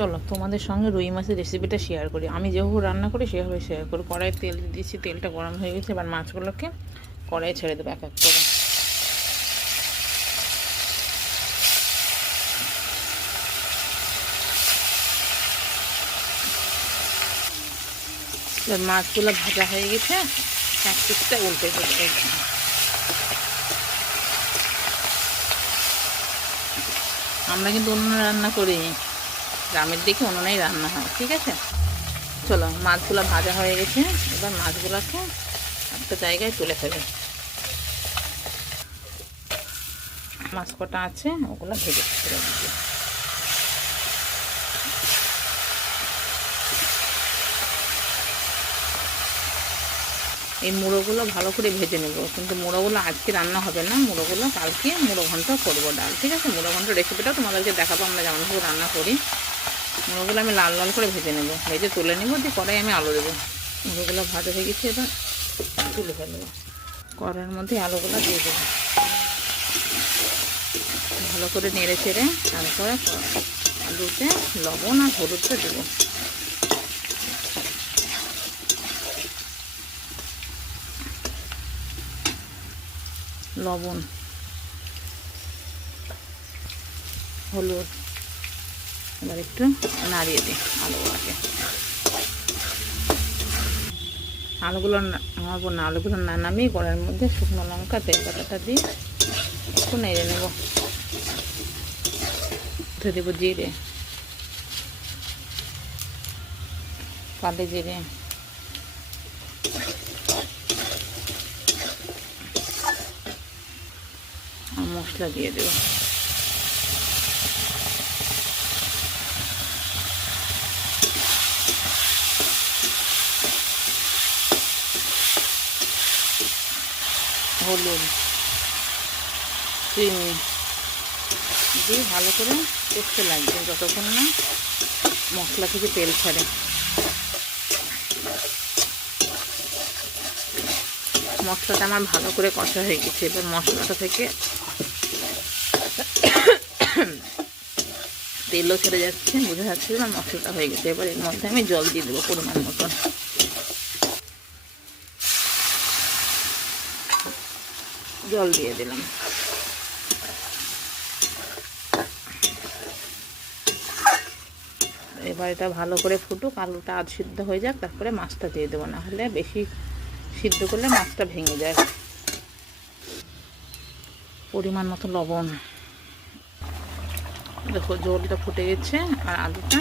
চলো তোমাদের সঙ্গে রুই মাছের রেসিপিটা শেয়ার করি। আমি যেভাবে রান্না করি সেভাবে শেয়ার করি। কড়াইয়ে তেল দিয়েছি, তেলটা গরম হয়ে গেছে। এবার মাছগুলোকে কড়াইয়ে ছেড়ে দেবো এক এক করে। এবার মাছগুলো ভাজা হয়ে গেছে, এক পিসটা উল্টে দেবো। আমরা কিন্তু উনুনে রান্না করি, গ্রামের দিকে উনুনেই রান্না হয়, ঠিক আছে। চলো, মাছগুলো ভাজা হয়ে গেছে। এবার মাছগুলোকে একটা জায়গায় তুলে ফেলে, মাছ কটা আছে ওগুলো ভেজে ফেলে দিচ্ছি। এই মুড়োগুলো ভালো করে ভেজে নেব, কিন্তু মুড়োগুলো আজকে রান্না হবে না, মুড়োগুলো কালকে মুড়ো ঘন্ট করবো ডাল, ঠিক আছে। মুড়ো ঘন্ট রেসিপিটাও তোমাদেরকে দেখাবো আমরা যেমনভাবে রান্না করি। মুড়োগুলো আমি লাল লাল করে ভেজে নেব, ভেজে তুলে নেব, দিয়ে কড়াই আমি আলু দেবো। মুড়োগুলো ভাজা হয়ে গেছে, এবার তুলে ফেলবো। কড়াইয়ের মধ্যে আলুগুলো দিয়ে দেবো, ভালো করে নেড়ে চেড়ে তারপরে আলুতে লবণ আর হলুদটা দেবো। লবণ, হলুদ, এবার একটু নাড়িয়ে দিই আলুগুলোকে। আলুগুলো না নামিয়ে কড়াইয়ের মধ্যে শুকনো লঙ্কা তেজপাতাটা দিয়ে একটু নেড়ে নেব। উঠে দেবো জিরে, কালো জিরে, আর মশলা দিয়ে দেবো। হলুদ, চিনি দিয়ে ভালো করে কষতে লাগবে যতক্ষণ না মশলা থেকে তেল ছাড়ে। মশলাটা আমার ভালো করে কষা হয়ে গেছে। এবার মশলাটা থেকে তেলও ছেড়ে যাচ্ছে, বোঝা যাচ্ছে না মশলাটা হয়ে গেছে। এবার এর মধ্যে আমি জল দিয়ে দেবো পরিমাণ মতন। জল দিয়ে দিলাম। এবার এটা ভালো করে ফুটুক, আলুটা আধ সিদ্ধ হয়ে যাক, তারপরে মাছটা দিয়ে দেবো, না হলে বেশি সিদ্ধ করলে মাছটা ভেঙে যায়। পরিমাণ মতো লবণ। দেখো জলটা ফুটে গেছে আর আলুটা